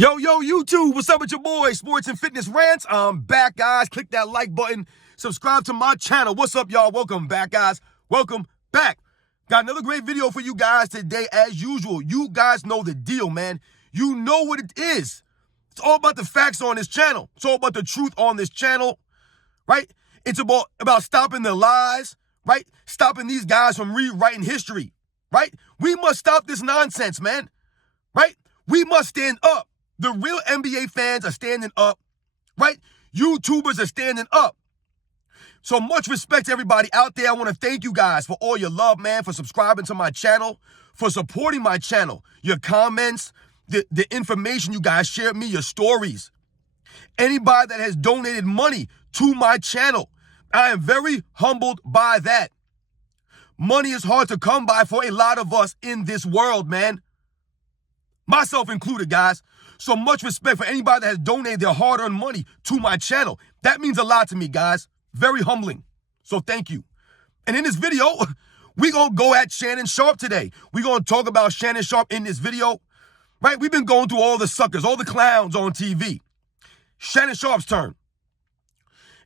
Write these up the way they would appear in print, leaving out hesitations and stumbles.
Yo, YouTube, what's up with your boy, Sports and Fitness Rants? I'm back, guys. Click that like button. Subscribe to my channel. What's up, y'all? Welcome back, guys. Welcome back. Got another great video for you guys today, as usual. You guys know the deal, man. You know what it is. It's all about the facts on this channel. It's all about the truth on this channel, right? It's about stopping the lies, right? Stopping these guys from rewriting history, right? We must stop this nonsense, man, right? We must stand up. The real NBA fans are standing up, right? YouTubers are standing up. So much respect to everybody out there. I want to thank you guys for all your love, man, for subscribing to my channel, for supporting my channel, your comments, the information you guys share with me, your stories. Anybody that has donated money to my channel, I am very humbled by that. Money is hard to come by for a lot of us in this world, man. Myself included, guys. So much respect for anybody that has donated their hard-earned money to my channel. That means a lot to me, guys. Very humbling. So thank you. And in this video, we're going to go at Shannon Sharpe today. We're going to talk about Shannon Sharpe in this video, right? We've been going through all the suckers, all the clowns on TV. Shannon Sharpe's turn.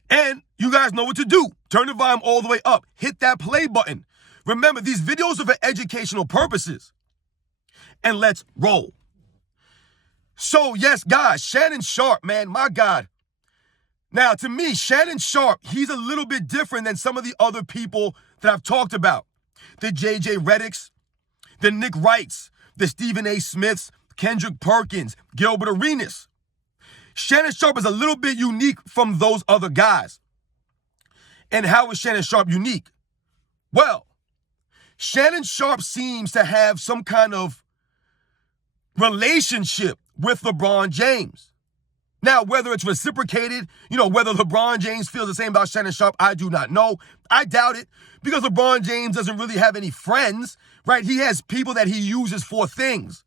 And you guys know what to do. Turn the volume all the way up. Hit that play button. Remember, these videos are for educational purposes. And let's roll. So, yes, guys, Shannon Sharpe, man, my God. Now, to me, Shannon Sharpe, he's a little bit different than some of the other people that I've talked about. The J.J. Redicks, the Nick Wrights, the Stephen A. Smiths, Kendrick Perkins, Gilbert Arenas. Shannon Sharpe is a little bit unique from those other guys. And how is Shannon Sharpe unique? Well, Shannon Sharpe seems to have some kind of relationship with LeBron James. Now, whether it's reciprocated, whether LeBron James feels the same about Shannon Sharpe, I do not know. I doubt it, because LeBron James doesn't really have any friends, right? He has people that he uses for things.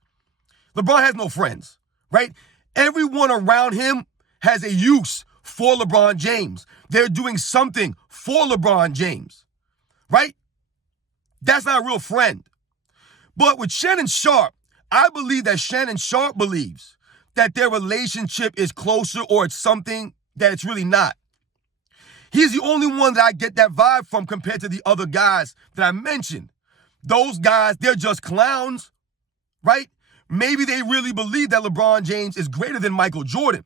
LeBron has no friends, right? Everyone around him has a use for LeBron James. They're doing something for LeBron James, right? That's not a real friend. But with Shannon Sharpe, I believe that Shannon Sharpe believes that their relationship is closer, or it's something that it's really not. He's the only one that I get that vibe from compared to the other guys that I mentioned. Those guys, they're just clowns, right? Maybe they really believe that LeBron James is greater than Michael Jordan.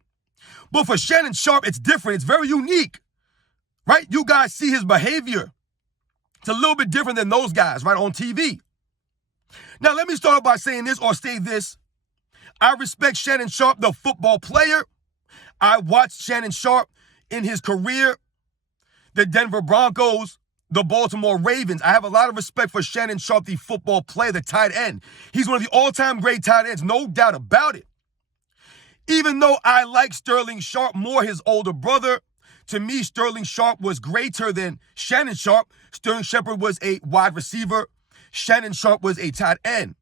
But for Shannon Sharpe, it's different. It's very unique, right? You guys see his behavior. It's a little bit different than those guys, right, on TV. Now, let me start by saying this, or say this. I respect Shannon Sharpe, the football player. I watched Shannon Sharpe in his career, the Denver Broncos, the Baltimore Ravens. I have a lot of respect for Shannon Sharpe, the football player, the tight end. He's one of the all-time great tight ends, no doubt about it. Even though I like Sterling Sharpe more, his older brother, to me, Sterling Sharpe was greater than Shannon Sharpe. Sterling Sharpe was a wide receiver. Shannon Sharpe was a tight end.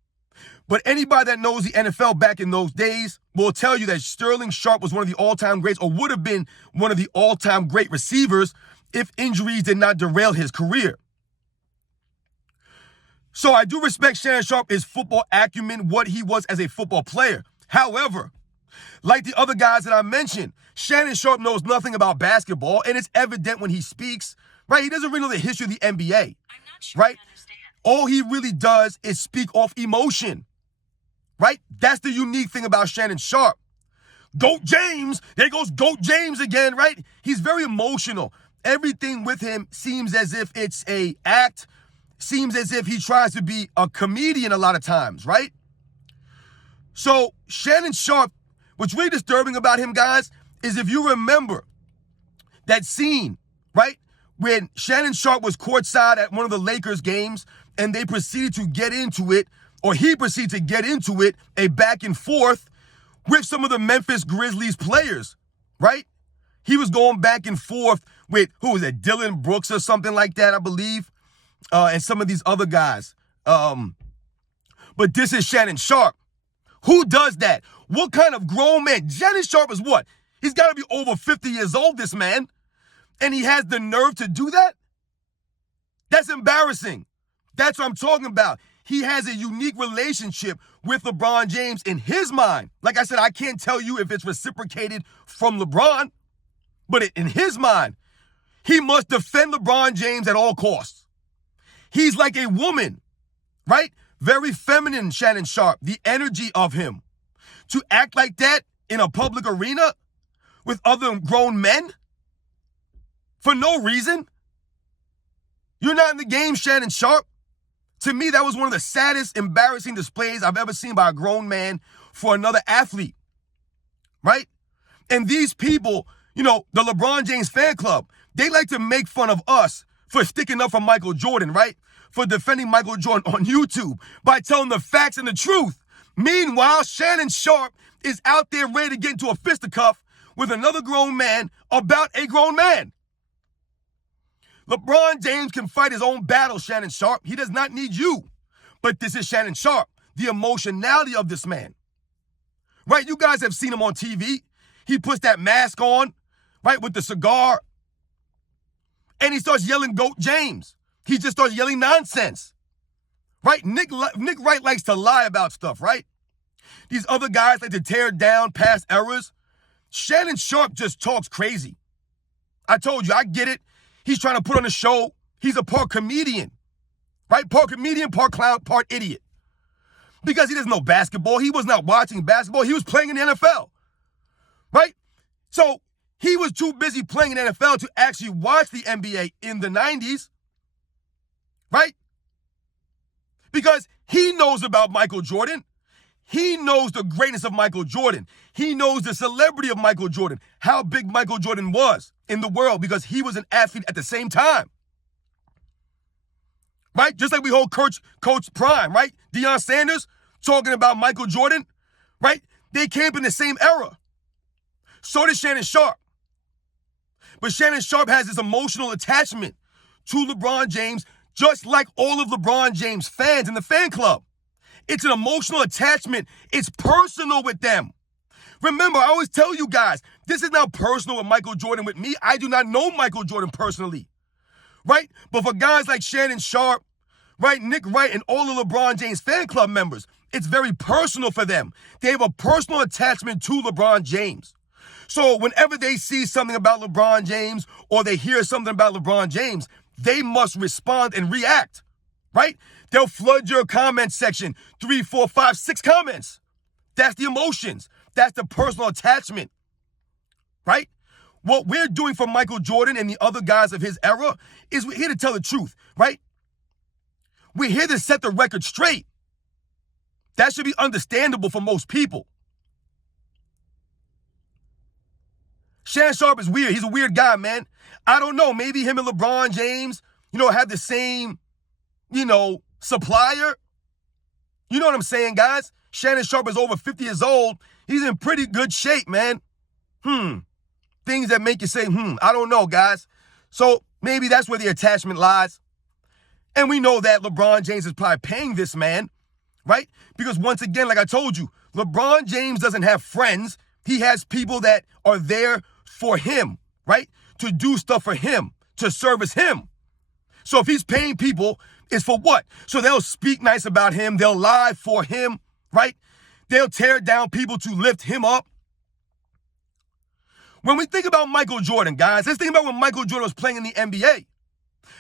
But anybody that knows the NFL back in those days will tell you that Sterling Sharpe was one of the all-time greats, or would have been one of the all-time great receivers if injuries did not derail his career. So I do respect Shannon Sharpe, his football acumen, what he was as a football player. However, like the other guys that I mentioned, Shannon Sharpe knows nothing about basketball, and it's evident when he speaks, right? He doesn't really know the history of the NBA, I'm not sure, right? All he really does is speak off emotion, right? That's the unique thing about Shannon Sharpe. Goat James, there goes Goat James again, right? He's very emotional. Everything with him seems as if it's a act, seems as if he tries to be a comedian a lot of times, right? So Shannon Sharpe, what's really disturbing about him, guys, is if you remember that scene, right, when Shannon Sharpe was courtside at one of the Lakers games, and they proceeded to get into it, or he proceeded to get into it, a back and forth with some of the Memphis Grizzlies players, right? He was going back and forth with, who was it, Dylan Brooks or something like that, I believe, and some of these other guys. But this is Shannon Sharpe. Who does that? What kind of grown man? Shannon Sharpe is what? He's got to be over 50 years old, this man. And he has the nerve to do that? That's embarrassing. That's what I'm talking about. he has a unique relationship with LeBron James in his mind. Like I said, I can't tell you if it's reciprocated from LeBron, but in his mind, he must defend LeBron James at all costs. He's like a woman, right? Very feminine, Shannon Sharpe, the energy of him. To act like that in a public arena with other grown men for no reason. You're not in the game, Shannon Sharpe. To me, that was one of the saddest, embarrassing displays I've ever seen by a grown man for another athlete, right? And these people, you know, the LeBron James fan club, they like to make fun of us for sticking up for Michael Jordan, right? For defending Michael Jordan on YouTube by telling the facts and the truth. Meanwhile, Shannon Sharpe is out there ready to get into a fisticuff with another grown man about a grown man. LeBron James can fight his own battle, Shannon Sharpe. He does not need you. But this is Shannon Sharpe, the emotionality of this man. Right? You guys have seen him on TV. He puts that mask on, right, with the cigar. And he starts yelling GOAT James. He just starts yelling nonsense. Right? Nick Wright likes to lie about stuff, right? These other guys like to tear down past errors. Shannon Sharpe just talks crazy. I told you, I get it. He's trying to put on a show. He's a part comedian, right? Part comedian, part clown, part idiot. Because he doesn't know basketball. He was not watching basketball. He was playing in the NFL, right? So he was too busy playing in the NFL to actually watch the NBA in the 90s, right? Because he knows about Michael Jordan. He knows the greatness of Michael Jordan. He knows the celebrity of Michael Jordan, how big Michael Jordan was in the world because he was an athlete at the same time. Right? Just like we hold Coach Prime, right? Deion Sanders talking about Michael Jordan, right? They came up in the same era. So did Shannon Sharpe. But Shannon Sharpe has this emotional attachment to LeBron James, just like all of LeBron James fans in the fan club. It's an emotional attachment. It's personal with them. Remember, I always tell you guys, this is not personal with Michael Jordan with me. I do not know Michael Jordan personally, right? But for guys like Shannon Sharpe, right, Nick Wright, and all of LeBron James fan club members, it's very personal for them. They have a personal attachment to LeBron James. So whenever they see something about LeBron James or they hear something about LeBron James, they must respond and react, right? They'll flood your comment section, 3, 4, 5, 6 comments. That's the emotions. That's the personal attachment, right? What we're doing for Michael Jordan and the other guys of his era is we're here to tell the truth, right? We're here to set the record straight. That should be understandable for most people. Shannon Sharpe is weird. He's a weird guy, man. I don't know. Maybe him and LeBron James, have the same, supplier. You know what I'm saying, guys? Shannon Sharpe is over 50 years old. He's in pretty good shape, man. Things that make you say, I don't know, guys. So maybe that's where the attachment lies. And we know that LeBron James is probably paying this man, right? Because once again, like I told you, LeBron James doesn't have friends. He has people that are there for him, right? To do stuff for him, to service him. So if he's paying people, it's for what? So they'll speak nice about him. They'll lie for him, right? They'll tear down people to lift him up. When we think about Michael Jordan, guys, let's think about when Michael Jordan was playing in the NBA.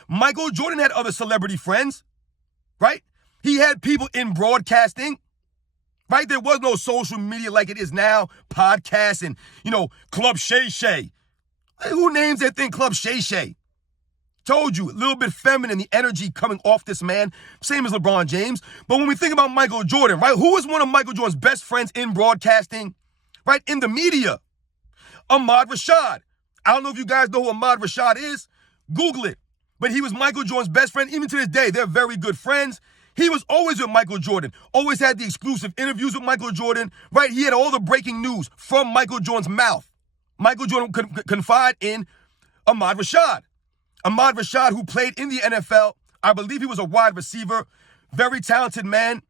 Michael Jordan had other celebrity friends, right? He had people in broadcasting, right? There was no social media like it is now, podcasts and, Club Shay Shay. Who names that thing Club Shay Shay? Told you, a little bit feminine, the energy coming off this man, same as LeBron James. But when we think about Michael Jordan, right, who was one of Michael Jordan's best friends in broadcasting, right, in the media? Ahmad Rashad. I don't know if you guys know who Ahmad Rashad is. Google it. But he was Michael Jordan's best friend. Even to this day, they're very good friends. He was always with Michael Jordan, always had the exclusive interviews with Michael Jordan, right? He had all the breaking news from Michael Jordan's mouth. Michael Jordan could confide in Ahmad Rashad. Ahmad Rashad, who played in the NFL, I believe he was a wide receiver, very talented man,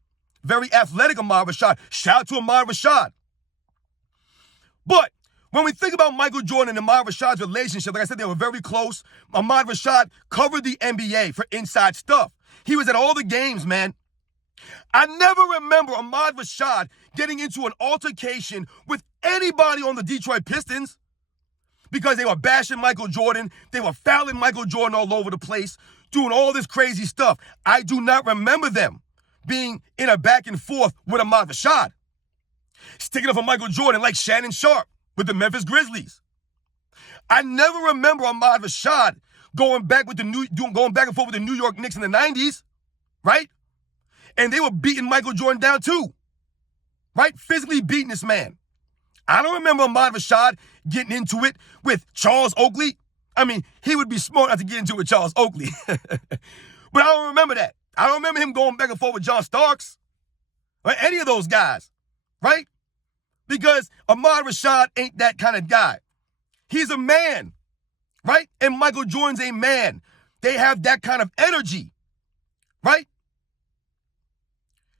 very athletic Ahmad Rashad. Shout out to Ahmad Rashad. But when we think about Michael Jordan and Ahmad Rashad's relationship, like I said, they were very close. Ahmad Rashad covered the NBA for inside stuff. He was at all the games, man. I never remember Ahmad Rashad getting into an altercation with anybody on the Detroit Pistons because they were bashing Michael Jordan. They were fouling Michael Jordan all over the place, doing all this crazy stuff. I do not remember them being in a back and forth with Ahmad Rashad, sticking up for Michael Jordan like Shannon Sharpe with the Memphis Grizzlies. I never remember Ahmad Rashad going back and forth with the New York Knicks in the 90s, right? And they were beating Michael Jordan down too, right? Physically beating this man. I don't remember Ahmad Rashad getting into it with Charles Oakley. I mean, he would be smart not to get into it with Charles Oakley. But I don't remember that. I don't remember him going back and forth with John Starks or any of those guys, right? Because Ahmad Rashad ain't that kind of guy. He's a man, right? And Michael Jordan's a man. They have that kind of energy, right?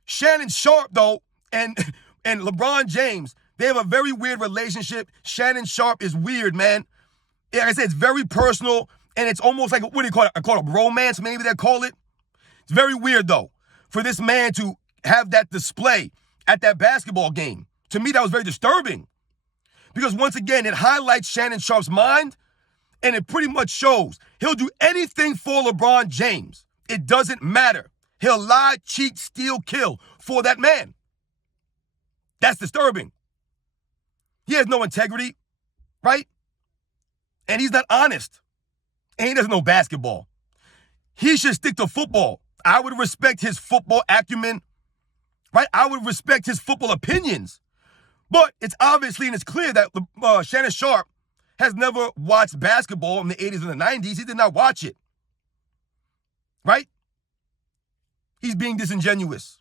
Shannon Sharpe, though, and LeBron James, they have a very weird relationship. Shannon Sharpe is weird, man. Like I said, it's very personal, and it's almost like, what do you call it? I call it a bromance, maybe they call it. It's very weird, though, for this man to have that display at that basketball game. To me, that was very disturbing. Because once again, it highlights Shannon Sharpe's mind, and it pretty much shows he'll do anything for LeBron James. It doesn't matter. He'll lie, cheat, steal, kill for that man. That's disturbing. He has no integrity, right? And he's not honest. And he doesn't know basketball. He should stick to football. I would respect his football acumen, right? I would respect his football opinions. But it's obviously and it's clear that Shannon Sharpe has never watched basketball in the 80s and the 90s. He did not watch it, right? He's being disingenuous.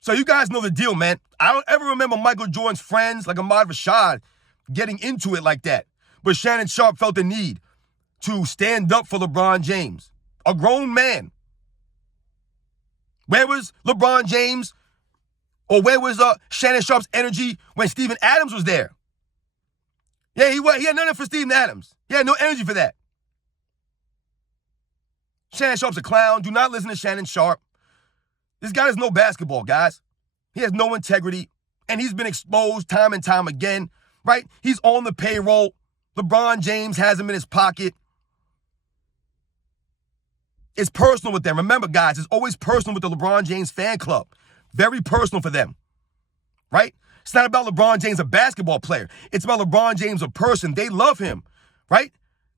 So you guys know the deal, man. I don't ever remember Michael Jordan's friends like Ahmad Rashad getting into it like that. But Shannon Sharpe felt the need to stand up for LeBron James, a grown man. Where was LeBron James, or where was Shannon Sharpe's energy when Steven Adams was there? Yeah, he had nothing for Steven Adams. He had no energy for that. Shannon Sharpe's a clown. Do not listen to Shannon Sharpe. This guy doesn't know basketball, guys. He has no integrity, and he's been exposed time and time again, right? He's on the payroll. LeBron James has him in his pocket. It's personal with them. Remember, guys, it's always personal with the LeBron James fan club. Very personal for them, right? It's not about LeBron James, a basketball player. It's about LeBron James, a person. They love him, right?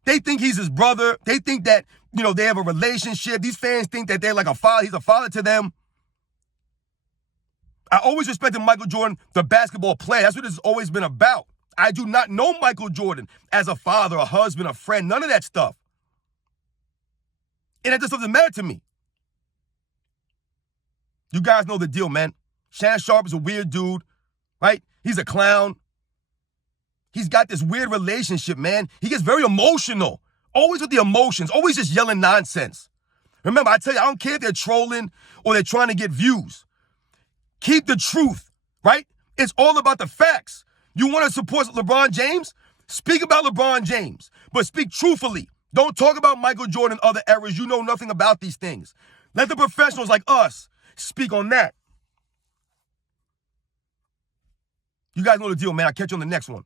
They think he's his brother. They think that, they have a relationship. These fans think that they're like a father. He's a father to them. I always respected Michael Jordan, the basketball player. That's what it's always been about. I do not know Michael Jordan as a father, a husband, a friend, none of that stuff. And that just doesn't matter to me. You guys know the deal, man. Shannon Sharpe is a weird dude, right? He's a clown. He's got this weird relationship, man. He gets very emotional. Always with the emotions. Always just yelling nonsense. Remember, I tell you, I don't care if they're trolling or they're trying to get views. Keep the truth, right? It's all about the facts. You want to support LeBron James? Speak about LeBron James, but speak truthfully. Don't talk about Michael Jordan and other eras. You know nothing about these things. Let the professionals like us speak on that. You guys know the deal, man. I'll catch you on the next one.